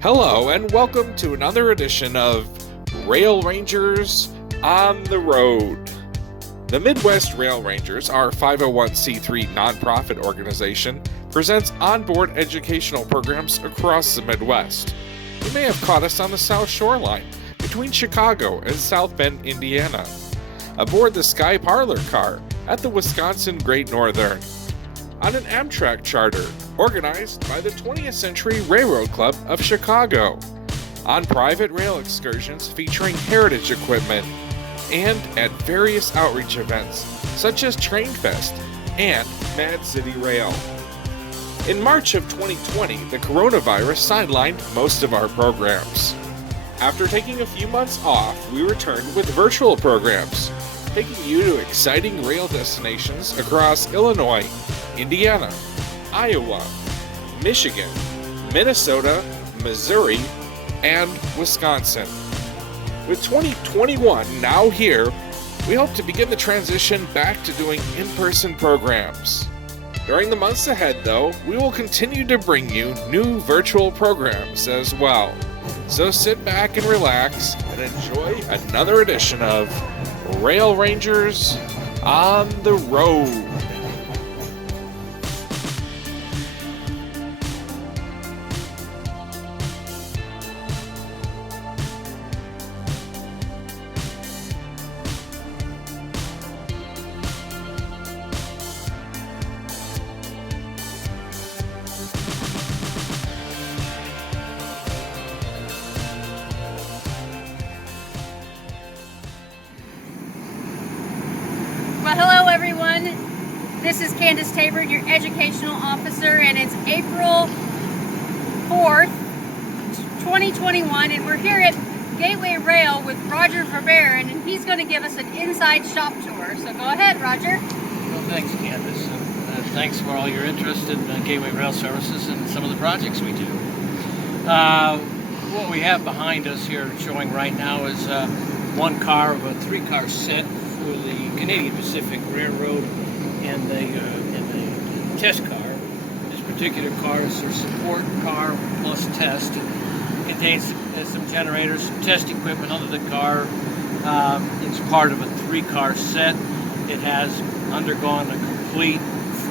Hello, and welcome to another edition of Rail Rangers on the Road. The Midwest Rail Rangers, our 501c3 nonprofit organization, presents onboard educational programs across the Midwest. You may have caught us on the South Shoreline between Chicago and South Bend, Indiana, aboard the Sky Parlor car at the Wisconsin Great Northern, on an Amtrak charter organized by the 20th Century Railroad Club of Chicago, on private rail excursions featuring heritage equipment, and at various outreach events such as Trainfest and Mad City Rail. In March of 2020, the coronavirus sidelined most of our programs. After taking a few months off, we returned with virtual programs, taking you to exciting rail destinations across Illinois, Indiana, Iowa, Michigan, Minnesota, Missouri, and Wisconsin. With 2021 now here, we hope to begin the transition back to doing in-person programs. During the months ahead, though, we will continue to bring you new virtual programs as well. So sit back and relax and enjoy another edition of Rail Rangers on the Road. Well, hello everyone. This is Candace Tabor, your educational officer, and it's April 4th, 2021, and we're here at Gateway Rail with Roger Verbeeren, and he's going to give us an inside shop tour. So go ahead, Roger. Well, thanks, Candace, and thanks for all your interest in Gateway Rail Services and some of the projects we do. What we have behind us here showing right now is one car of a three-car set for the Canadian Pacific Railroad and the test car. This particular car is their support car plus test. It contains some generators, some test equipment under the car. It's part of a three-car set. It has undergone a complete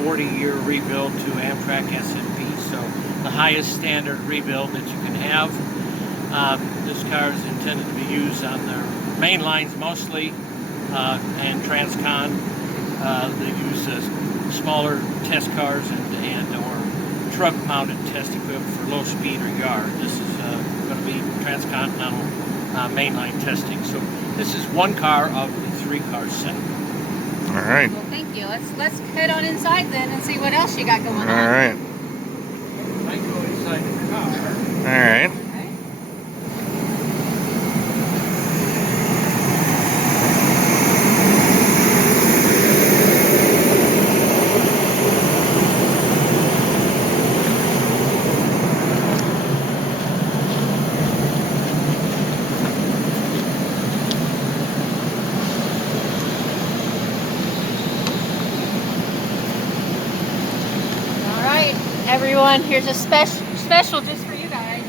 40-year rebuild to Amtrak SMP, so the highest standard rebuild that you can have. This car is intended to be used on their main lines mostly, and Transcon. They use smaller test cars and or truck-mounted test equipment for low speed or yard. This is going to be transcontinental mainline testing. So this is one car of the three-car set. All right. Well, thank you. Let's head on inside then and see what else you got going on. All right. I go inside the car. All right. Okay. All right, everyone. Here's a special just for you guys.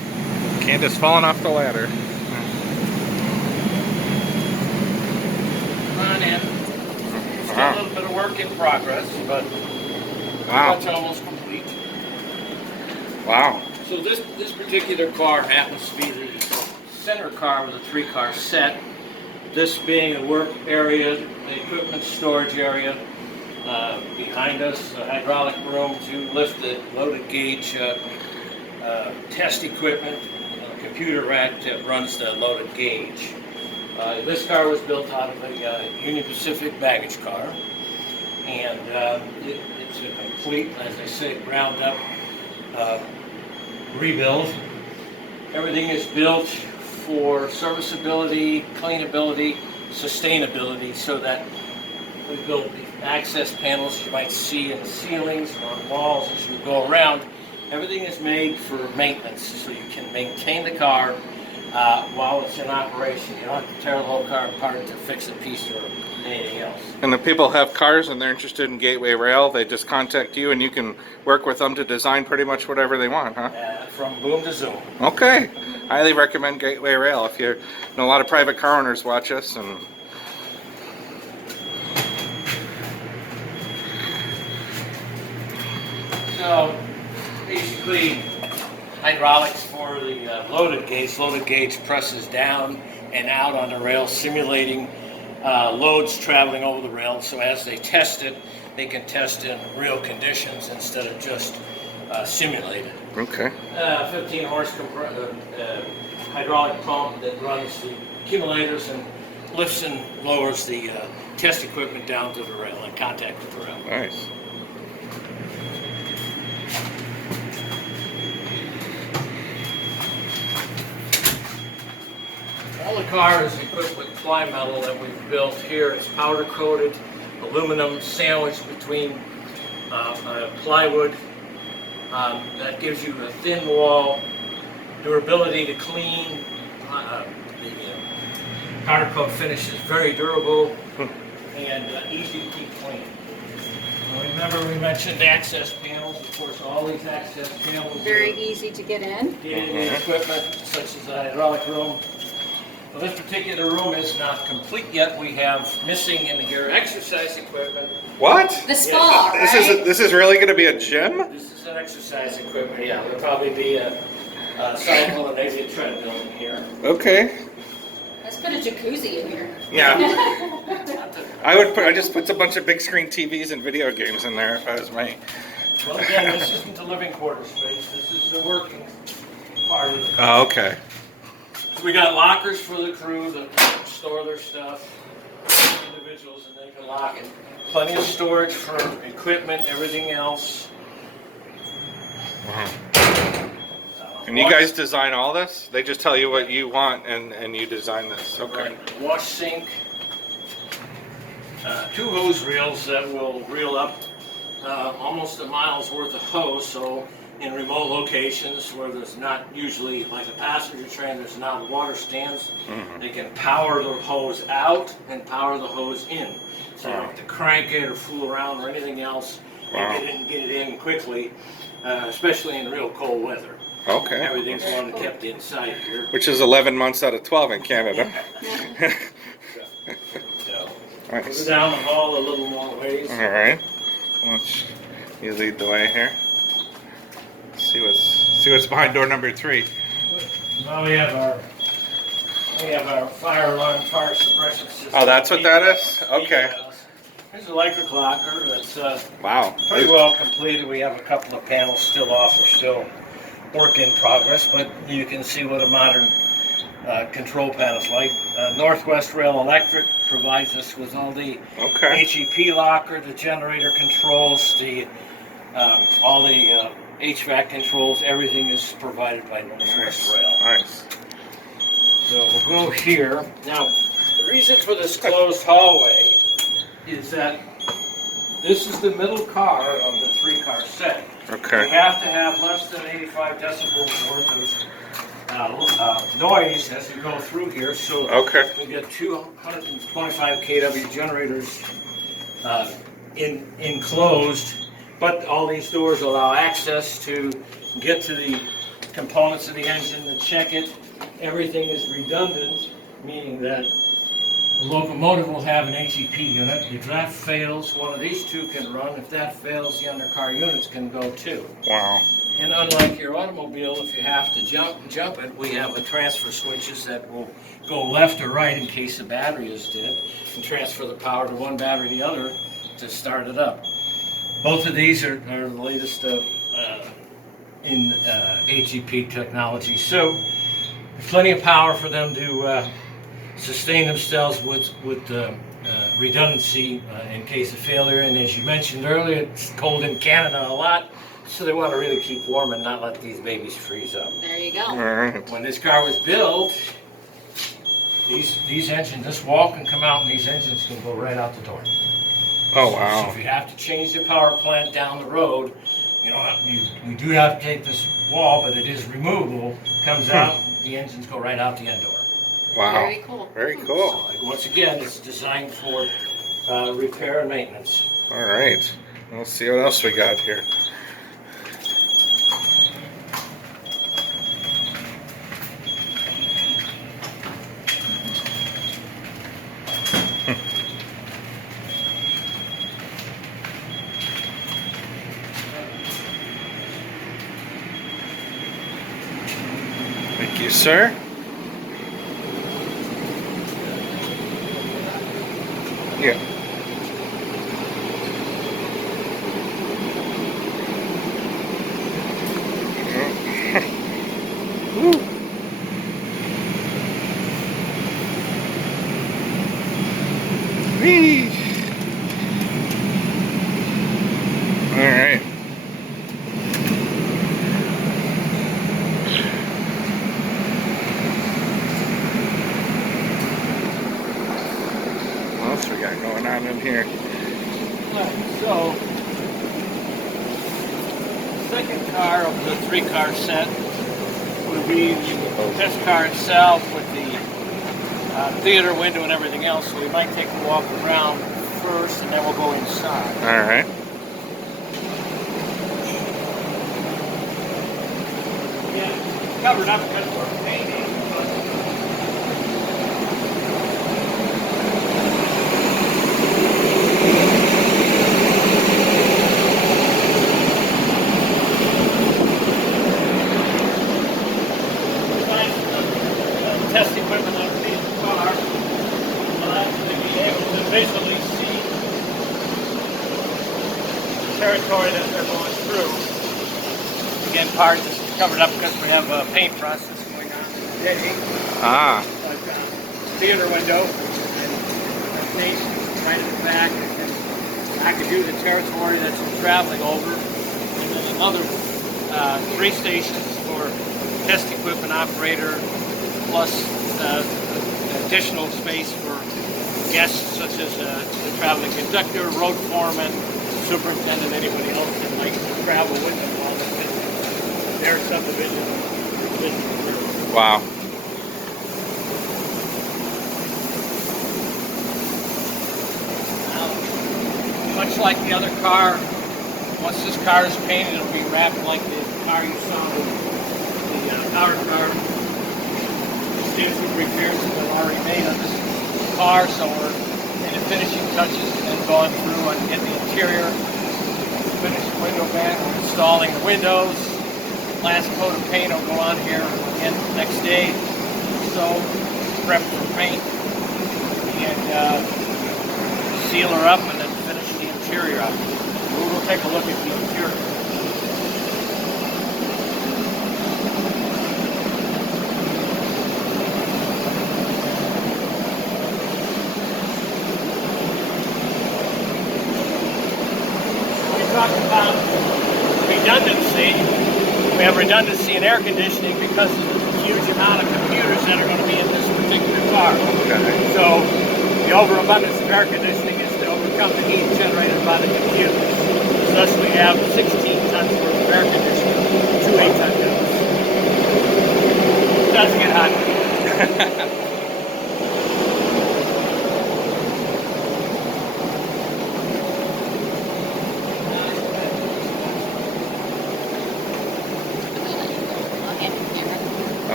Candace falling off the ladder. Come on in. Still a little bit of work in progress, but Wow. much almost complete. Wow. So this particular car happens to be the center car with a three-car set. This being a work area, the equipment storage area. Behind us, a hydraulic room to lift the loaded gauge test equipment, a computer rack that runs the loaded gauge. This car was built out of a Union Pacific baggage car, and it's a complete, as I say, ground up rebuild. Everything is built for serviceability, cleanability, sustainability, so that we built the access panels you might see in the ceilings or on walls as you go around. Everything is made for maintenance, so you can maintain the car while it's in operation. You don't have to tear the whole car apart to fix a piece or anything else. And if people have cars and they're interested in Gateway Rail, they just contact you and you can work with them to design pretty much whatever they want, huh? from boom to zoom. Okay. Highly recommend Gateway Rail. If you're, a lot of private car owners watch us, and So basically, hydraulics for the loaded gauge. Loaded gauge presses down and out on the rail, simulating loads traveling over the rail. So as they test it, they can test in real conditions instead of just simulated. okay. 15 horse hydraulic pump that runs the accumulators and lifts and lowers the test equipment down to the rail in contact with the rail. Nice. All the car is equipped with ply metal that we've built here. It's powder coated aluminum sandwiched between plywood. That gives you a thin wall, durability to clean. The powder coat finish is very durable and easy to keep clean. Remember we mentioned access panels. Of course, all these access panels Very are easy to get in. the equipment such as the hydraulic room. Well, this particular room is not complete yet. We have missing in here exercise equipment. What? The spa, This right? this is really going to be a gym? This is an exercise equipment, yeah. There'll probably be a cycle and maybe a treadmill in here. Okay. Let's put a jacuzzi in here. Yeah. I just put a bunch of big screen TVs and video games in there if I was me. Well, again, this isn't the living quarter space. This is the working part of it. Oh, okay. So we got lockers for the crew that store their stuff, individuals, and they can lock it. Plenty of storage for equipment, everything else. And you guys design all this? They just tell you what you want and you design this. Okay. Right. Wash sink, 2 hose reels that will reel up almost a mile's worth of hose. So in remote locations where there's not usually, like a passenger train, there's not water stands, they can power the hose out and power the hose in. So you don't have to crank it or fool around or anything else. And get it in quickly, especially in real cold weather. Okay. Everything's wanted kept inside here. Which is 11 months out of 12 in Canada. So, Nice. go down the hall a little more ways. All right. You lead the way here. See what's behind door number 3. Well, we have our fire alarm, fire suppression system. Oh, that's what that is? Okay. Here's an electric locker that's Wow. pretty well completed. We have a couple of panels still off. We're still work in progress, but you can see what a modern control panel is like. Northwest Rail Electric provides us with all the Okay. HEP locker, the generator controls, all the HVAC controls. Everything is provided by Northwest Rail. Nice. So we'll go here. Now, the reason for this closed hallway is that this is the middle car of the 3-car set. We Okay. have to have less than 85 decibels worth of noise as we go through here. So Okay. we get 225 kW generators enclosed, but all these doors allow access to get to the components of the engine to check it. Everything is redundant, meaning that the locomotive will have an HEP unit. If that fails, one of these 2 can run. If that fails, the undercar units can go too. Wow. And unlike your automobile, if you have to jump it, we have a transfer switches that will go left or right in case the battery is dead, and transfer the power to one battery to the other to start it up. Both of these are the latest in HEP technology. So plenty of power for them to sustain themselves with redundancy in case of failure. And as you mentioned earlier, it's cold in Canada a lot, so they want to really keep warm and not let these babies freeze up. There you go. All right. When this car was built, these engines, this wall can come out and these engines can go right out the door. Oh, So wow. if you have to change the power plant down the road, we do have to take this wall, but it is removable. Comes out, the engines go right out the end door. Wow. Very cool. Very cool. So, once again, it's designed for repair and maintenance. All right. Let's see what else we got here. Thank you, sir. Yeah. Woo. Whee. All right. What else we got going on in here? So, second car of the 3-car set would be the test car itself with the theater window and everything else. So we might take a walk around first, and then we'll go inside. All right. Yeah, covered up because we're painting. Test equipment underneath the car will actually be able to visually see the territory that they're going through. Again, part is covered up because we have a paint process going on today. Ah. But theater window and paint right in the back. And I could do the territory that's we're traveling over. And then another 3 stations for test equipment operator, plus additional space for guests such as the traveling conductor, road foreman, superintendent, anybody else that might travel with them while they're visiting their subdivision. Wow. Now, much like the other car, once this car is painted, it'll be wrapped like the car you saw with the power car. Substantial repairs that are already made on this car, so we're in the finishing touches and then going through and getting the interior, finish the window back, we're installing the windows. Last coat of paint will go on here again next day. So prep for paint and seal her up and then finish the interior up. We'll take a look at the interior. Talk about redundancy. We have redundancy in air conditioning because of the huge amount of computers that are going to be in this particular car. Okay. So the overabundance of air conditioning is to overcome the heat generated by the computers. Thus we have 16 tons worth of air conditioning, 2 8-ton units. It does get hot.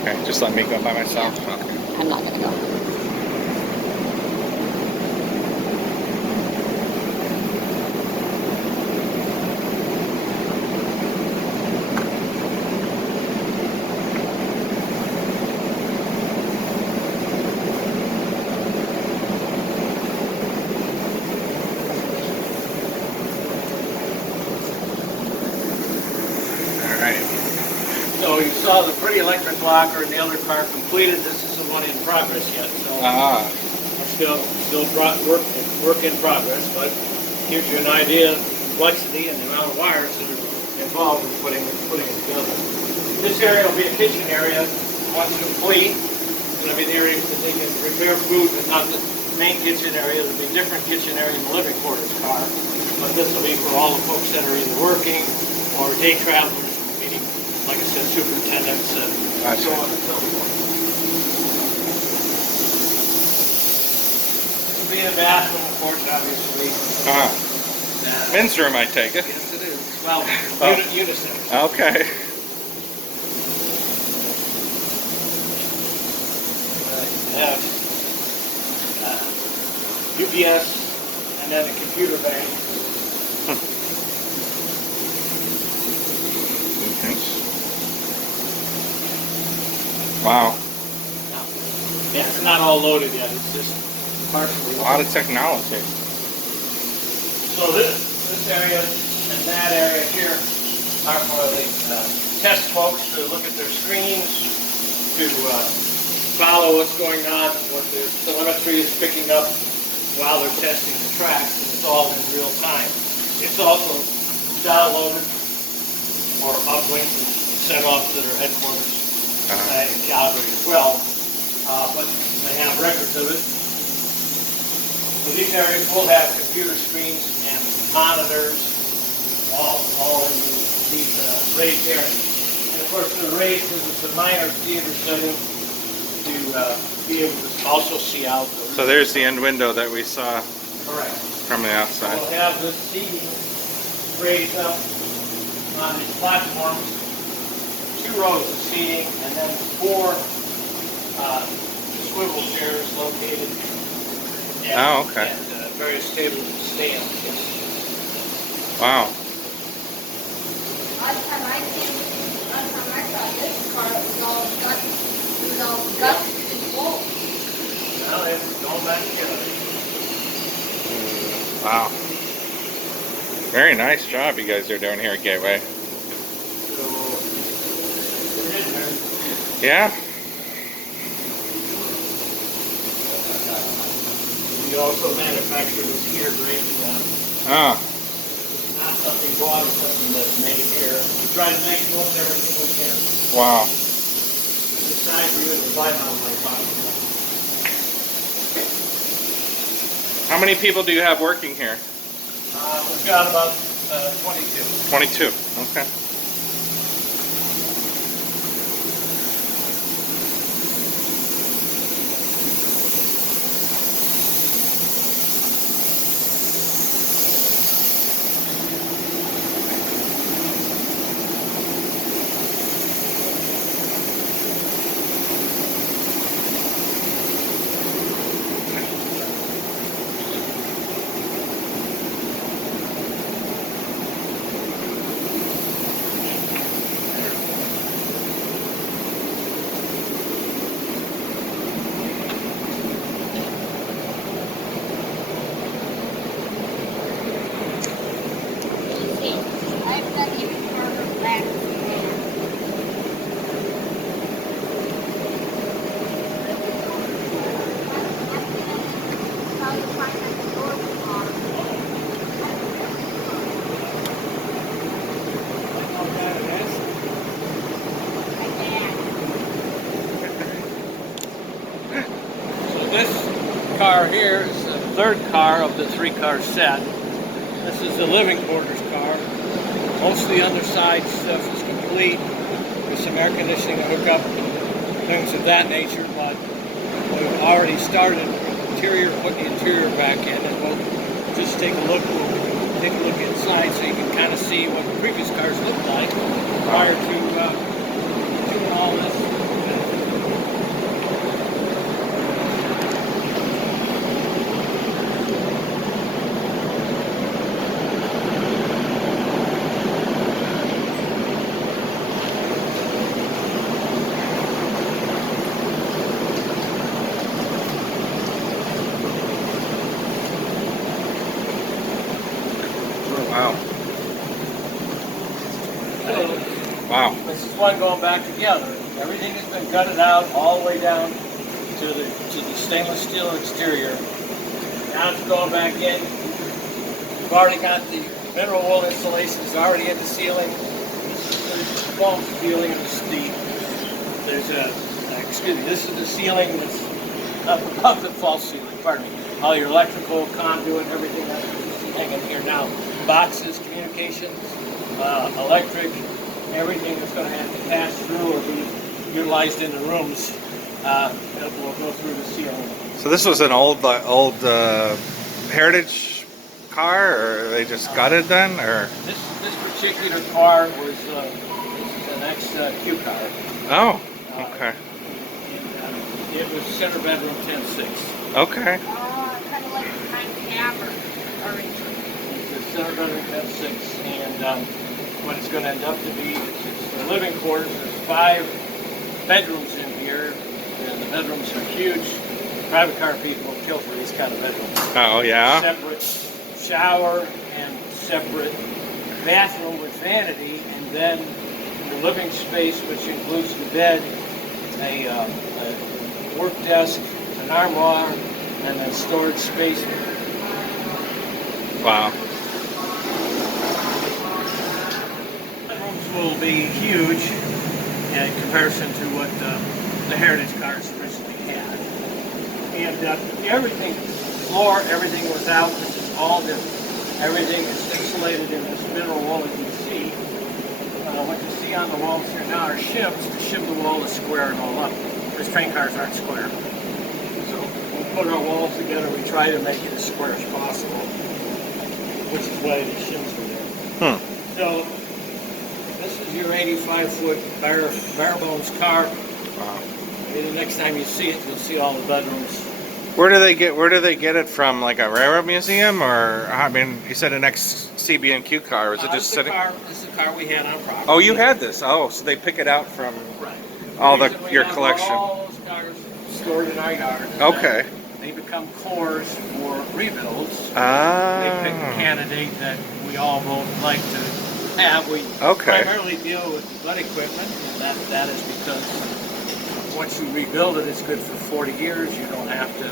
Okay, just let me go by myself. Okay. I'm not gonna go. So you saw the pretty electric locker and the other car completed. This is the one in progress yet. So still work in progress, but gives you an idea of the complexity and the amount of wires that are involved in putting it together. This area will be a kitchen area once complete. It's going to be the area that they can prepare food, but not the main kitchen area. There'll be a different kitchen area in the living quarters car, but this will be for all the folks that are either working or day travelers, meaning, like I said, superintendents and so on and so forth. It'll be in a bathroom, of course, obviously. Men's room, I take it. Yes, it is. Well, unisex. Okay. Yes. UPS and then a computer bank. Wow. Yeah, it's not all loaded yet. It's just partially A lot of technology. So this area and that area here are for the test folks to look at their screens, to follow what's going on, what the telemetry is picking up while they're testing the tracks, and it's all in real time. It's also downloaded or uplinked and sent off to their headquarters in Calgary as well, but they have records of it. So these areas will have computer screens and monitors all in these raised areas. And of course the raised is a minor theater setting to be able to also see out. So there's the end window that we saw. Correct. From the outside. We'll have this seating raised up on these platforms, 2 rows of seating, and then 4 swivel chairs located at, okay. at various tables and stands. Wow. Last time I saw this car, it was all guts and bolts. Now it's going back together. Wow. Very nice job you guys are doing here at Gateway. So, we're getting there. Yeah? We also manufacture this here grade. Oh. It's not something bought, it's something that's made here. We try to make most everything we can. Wow. This side we use the vinyl like possible. How many people do you have working here? We've got about 22. 22. Okay. I've done even further back. How you find that the doors So this car here is the 3rd car of the 3-car set. This is the living quarters car. Most of the underside stuff is complete with some air conditioning hookup and things of that nature, but we've already started interior, putting the interior back in, and we'll just take a look inside so you can kind of see what the previous cars looked like prior to doing all this. Wow. Wow. This is one going back together. Everything has been gutted out all the way down to the stainless steel exterior. Now it's going back in. We've already got the mineral wool installations already in the ceiling. There's false ceiling. This is the ceiling that's up above the false ceiling. Pardon me. All your electrical conduit, everything that's hanging here now. Boxes, communications, electric, everything that's going to have to pass through or be utilized in the rooms that will go through the ceiling. So this was an old heritage car, or they just got it then, or? This particular car was an ex-Q car. Oh, okay. It was center bedroom 10.6. Okay. kind of like the kind of hammer arrangement. The center bedroom 10.6, and what it's going to end up to be is the living quarters. There's 5 bedrooms in here. here, and the bedrooms are huge. Private car people will kill for these kind of bedrooms. Oh, yeah? Separate shower and separate bathroom with vanity, and then the living space, which includes the bed, a work desk, an armoire, and then storage space. Wow. Bedrooms will be huge in comparison to what the Heritage cars originally had. And everything, floor, everything was out. This is all new. Everything is insulated in this mineral wool that you see. What you see on the walls here now are shivs. The shiv the wall is square and all up. Because train cars aren't square. So we put our walls together, we try to make it as square as possible, which is why the shivs were there. So this is your 85-foot bare bones car. Wow. Maybe the next time you see it, you'll see all the bedrooms. Where do they get it from? Like a railroad museum, or I mean, you said an ex-CB&Q car. Was it just sitting? This is the car we had on property. Oh, you had this. Oh, so they pick it out from Right. all We your have collection. All those cars stored in our yard. And Okay. then they become cores for rebuilds. Ah. They pick a candidate that we all both like to have. We Okay. primarily deal with flood equipment, and that is because once you rebuild it, it's good for 40 years. You don't have to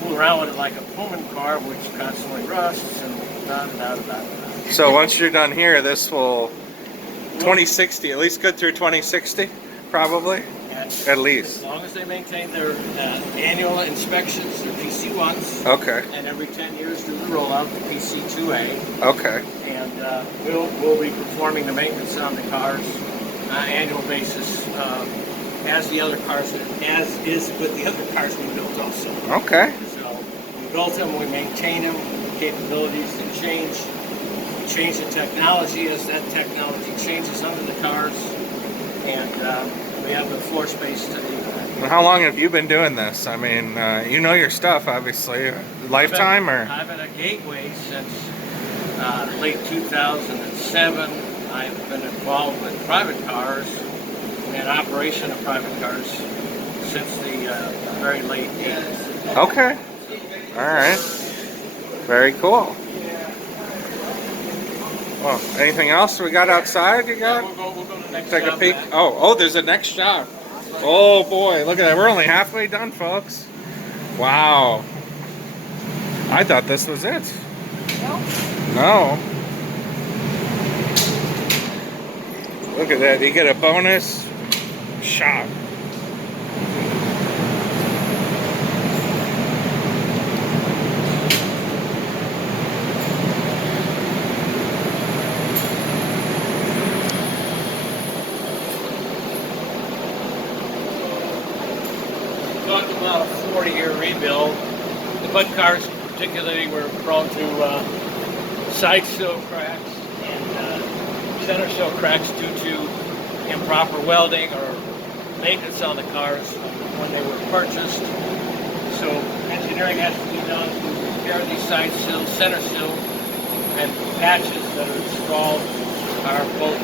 fool around with it like a Pullman car, which constantly rusts and da-da-da-da-da. So once you're done here, this will 2060, at least good through 2060, probably. And At least. as long as they maintain their annual inspections, their PC1s, Okay. and every 10 years do the rollout, the PC2A, Okay. and we'll be performing the maintenance on the cars on an annual basis, as the other cars, as is with the other cars we built also. Okay. So we built them, we maintain them, capabilities to change. We change the technology as that technology changes under the cars, and we have the floor space to do that. And how long have you been doing this? I mean, you know your stuff, obviously. Lifetime, or? I've been at Gateway since late 2007. I've been involved with private cars and operation of private cars since the very late 80s. Okay. All right. Very cool. Well, anything else we got outside? You Yeah, got? we'll go to the next Take a shop, peek. Matt. Oh, there's a next shop. Oh boy, look at that. We're only halfway done, folks. Wow. I thought this was it. No. Look at that. You get a bonus shop. Talking about a 40-year rebuild. The Bud cars particularly were prone to side sill cracks and center sill cracks due to improper welding or maintenance on the cars when they were purchased. So engineering has to be done to repair these side sills, center sills, and patches that are installed are both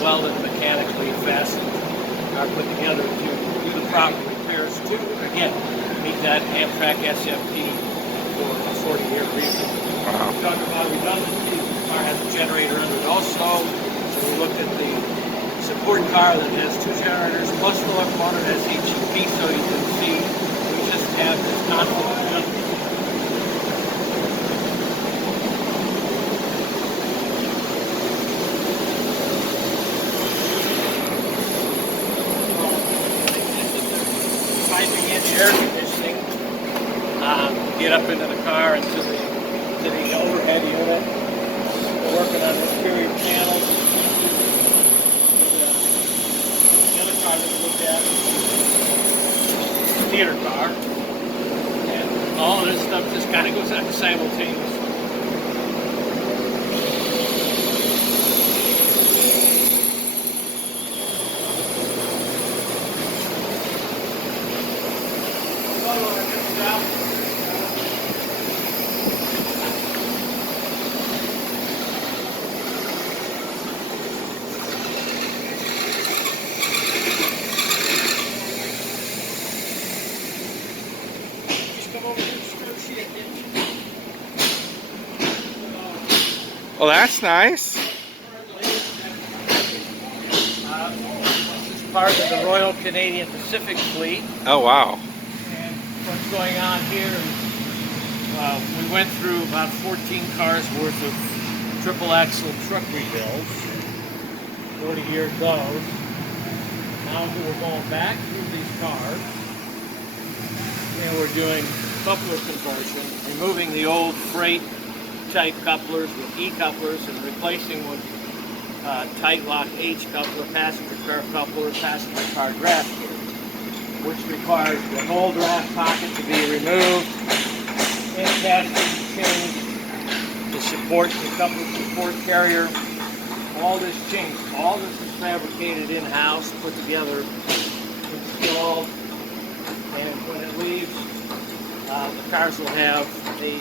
welded and mechanically fastened, are put together to do the proper repairs to, again, meet that Amtrak SFP for a 40-year rebuild. Wow. Talking about redundancy, the car has a generator under it also. So we looked at the support car that has two generators plus the locomotive has HEP, so you can see we just have this constant redundancy. Piping in air conditioning, get up into the car and to the overhead unit. We're working on interior panels. The other car that we looked at, theater car, and all of this stuff just kind of goes up simultaneously. Well, that's nice. This is part of the Royal Canadian Pacific Fleet. Oh, wow. And what's going on here is we went through about 14 cars worth of triple axle truck rebuilds, 40-year goes. Now we're going back through these cars, and we're doing coupler conversion, removing the old freight type couplers with E-couplers and replacing with tight lock H coupler, passenger car coupler, passenger car draft gear, which requires the whole draft pocket to be removed and casting changed to support the coupler support carrier. All this changed. All this is fabricated in-house, put together, installed, and when it leaves, the cars will have a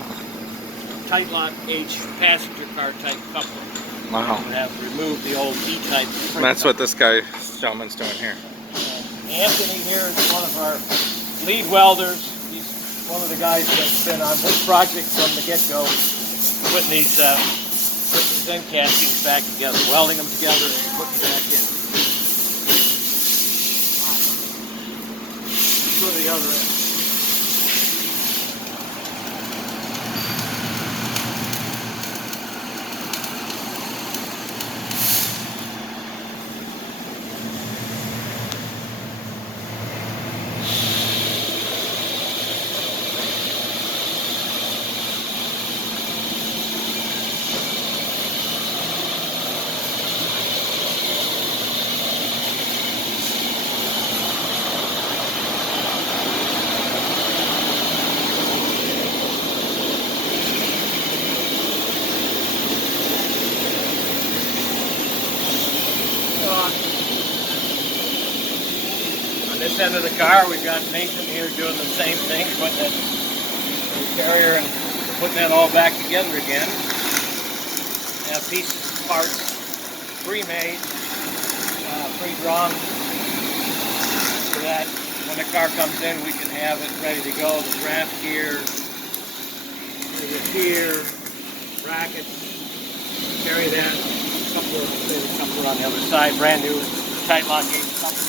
tight lock H passenger car type coupler. Wow. We have removed the old E-type. And that's what this gentleman's doing here. Anthony here is one of our lead welders. He's one of the guys that's been on this project from the get-go, putting these end castings back together, welding them together and putting them back in. Let's go to the other end. On this end of the car, we've got Nathan here doing the same thing, putting it in the carrier and putting that all back together again. We have pieces, parts, pre-made, pre-drawn, so that when the car comes in, we can have it ready to go. The draft gear, the gear, brackets, carry that, coupler on the other side, brand new tight lock gauge coupler.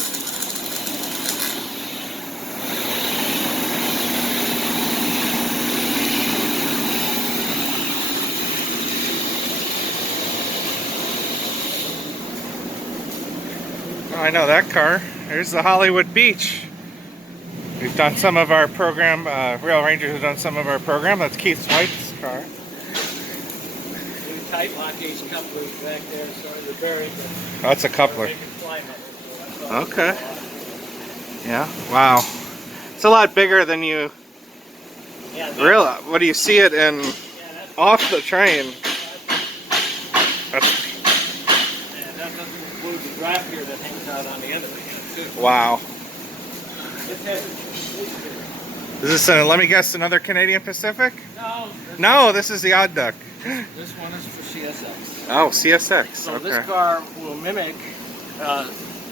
Oh, I know that car. There's the Hollywood Beach. We've done some of our program, Rail Rangers have done some of our program. That's Keith White's car. New tight lock gauge couplers back there, sorry they're buried, but Oh, that's a coupler. they can fly metal, so that's all. Okay. Yeah. Wow. It's a lot bigger than you Yeah, that- realize. What do you see it in yeah, that's, off the train? That's, and that doesn't include the draft gear that hangs out on the end of it too. wow. This has a police gear. Is this let me guess, another Canadian Pacific? No, No, this is the Odd Duck. this one is for CSX. Oh, CSX. So Okay. this car will mimic the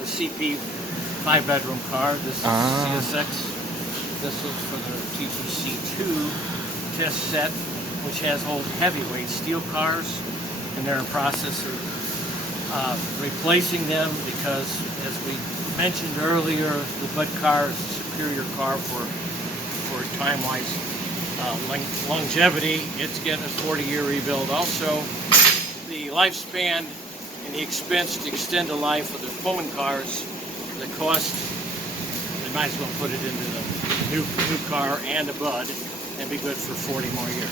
CP 5-bedroom car. This is Ah. CSX. This is for the TTC2 test set, which has old heavyweight steel cars, and they're in the process of replacing them because, as we mentioned earlier, the Bud car is a superior car for time-wise longevity. It's getting a 40-year rebuild. Also, the lifespan and the expense to extend the life of the Pullman cars, the cost, they might as well put it into the new car and a Bud and be good for 40 more years.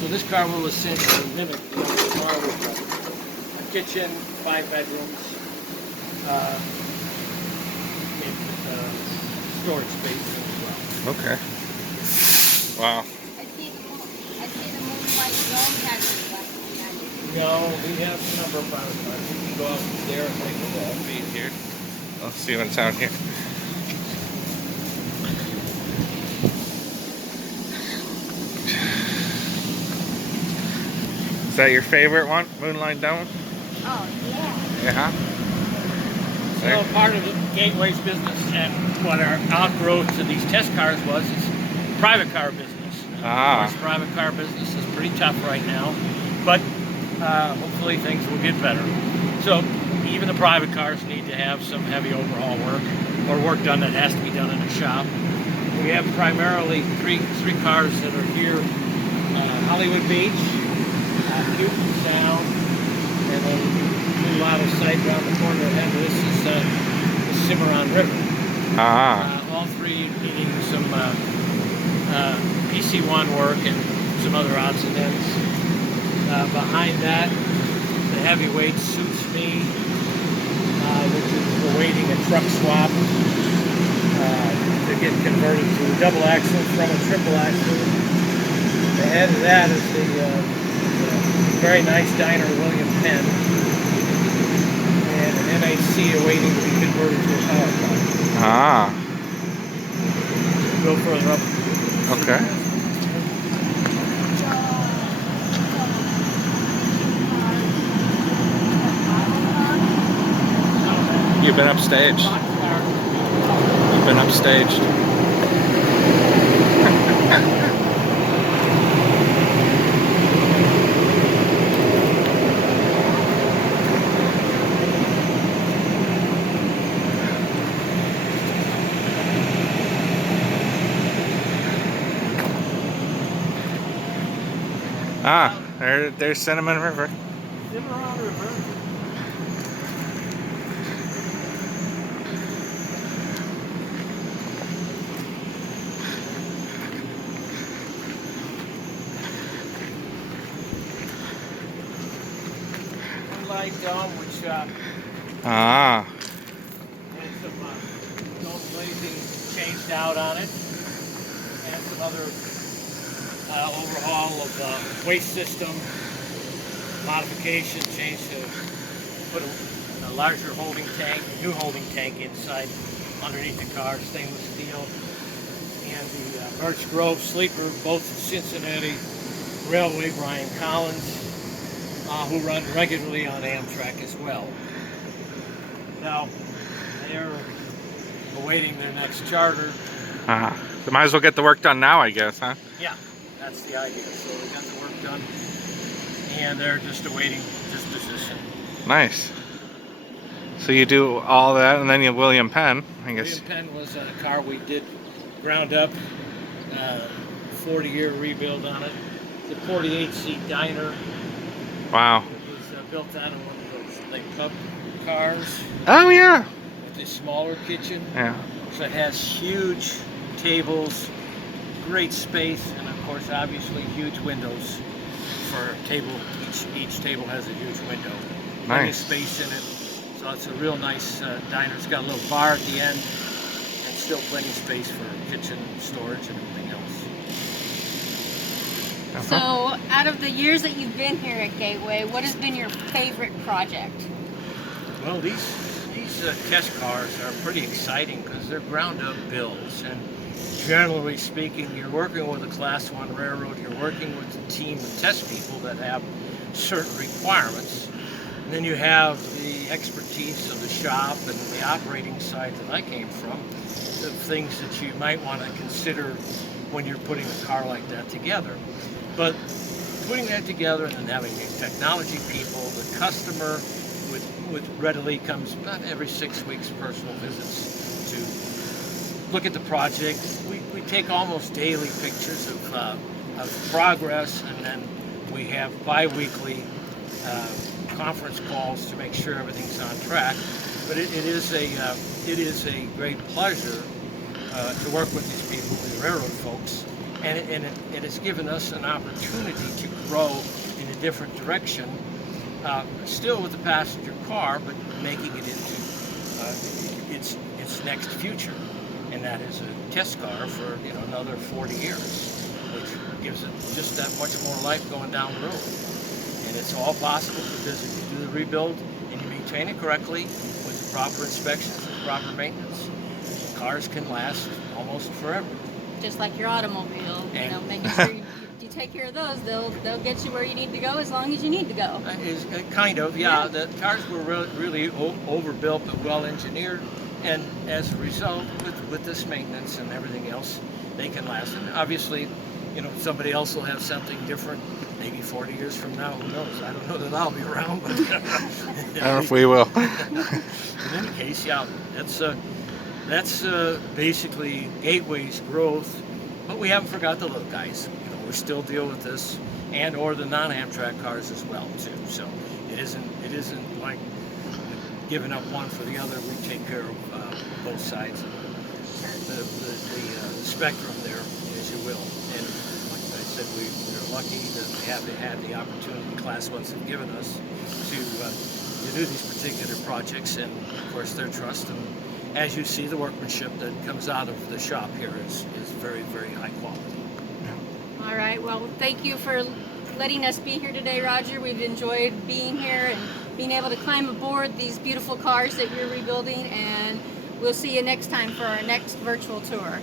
So this car will essentially mimic the other car with a kitchen, 5 bedrooms, storage space as well. Okay. Wow. I see the Moonlight Zone has it, but No, we have a number of private cars. We can go up there and take a walk. Be here. I'll see what's out here. Is that your favorite one, Moonlight Dome? oh yeah. Yeah. So part of the Gateway's business and what our outgrowth to these test cars was is private car business. Ah. Of course, private car business is pretty tough right now, but hopefully things will get better. So even the private cars need to have some heavy overhaul work or work done that has to be done in a shop. We have primarily three cars that are here: Hollywood Beach, Newton Sound, and then a little out of sight around the corner ahead. This is the Cimarron River. All three needing some PC1 work and some other odds and ends. Behind that, the heavyweight Suits Me, which is awaiting a truck swap to get converted to a double axle from a triple axle. Ahead of that is the very nice Dyner William Penn, and an MHC awaiting to be converted to a power car. Go further up. Okay. You've been upstaged. You've been upstaged. There's Cinnamon River. Cimarron River. Light dome, which had some dome glazing changed out on it, and some other overhaul of waste system modification, change to put a larger holding tank, new holding tank inside underneath the car, stainless steel, and the Birch Grove sleeper, both Cincinnati Railway, Brian Collins, who run regularly on Amtrak as well. Now, they're awaiting their next charter. So might as well get the work done now, I guess, huh? Yeah, that's the idea. So they got the work done, and they're just awaiting disposition. Nice. So you do all that, and then you William Penn, I guess. William Penn was a car we did ground up, 40-year rebuild on it. It's a 48-seat Dyner. Wow. It was built out of one of those like pub cars Oh yeah. with a smaller kitchen. Yeah. So it has huge tables, great space, and of course, obviously, huge windows for a table. Each table has a huge window. Plenty of Nice. space in it. So it's a real nice diner. It's got a little bar at the end, and still plenty of space for kitchen storage and everything else. So, out of the years that you've been here at Gateway, what has been your favorite project? Well, these test cars are pretty exciting because they're ground-up builds, and generally speaking, you're working with a Class 1 railroad. You're working with a team of test people that have certain requirements, and then you have the expertise of the shop and the operating side that I came from, the things that you might want to consider when you're putting a car like that together. But putting that together and then having the technology people, the customer with readily comes about every 6 weeks personal visits to look at the project. We take almost daily pictures of progress, and then we have bi-weekly conference calls to make sure everything's on track. But it is a great pleasure to work with these people, the railroad folks. And it has given us an opportunity to grow in a different direction, still with the passenger car, but making it into its next future, and that is a test car for another 40 years, which gives it just that much more life going down the road. And it's all possible because if you do the rebuild and you maintain it correctly with the proper inspections and proper maintenance, cars can last almost forever. Just like your automobile, making sure you take care of those, they'll get you where you need to go as long as you need to go. Is kind of, yeah. The cars were really overbuilt but well engineered, and as a result, with this maintenance and everything else, they can last. And obviously, you know, somebody else will have something different. Maybe 40 years from now, who knows? I don't know that I'll be around, but I don't know if we will. in any case, yeah, that's basically Gateway's growth. But we haven't forgot the little guys. You know, we still deal with this, and or the non-Amtrak cars as well too. So it isn't like giving up one for the other. We take care of both sides of the spectrum there, as you will. And like I said, we're lucky that we have had the opportunity Class 1s have given us to do these particular projects, and of course their trust. And as you see, the workmanship that comes out of the shop here is very, very high quality. All right. Well, thank you for letting us be here today, Roger. We've enjoyed being here and being able to climb aboard these beautiful cars that you're rebuilding, and we'll see you next time for our next virtual tour.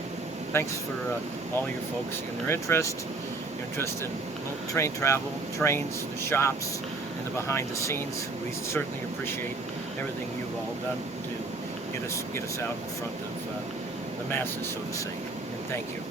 Thanks for all your folks and your interest in train travel, trains, the shops, and the behind the scenes. We certainly appreciate everything you've all done to get us out in front of the masses, so to say. And thank you.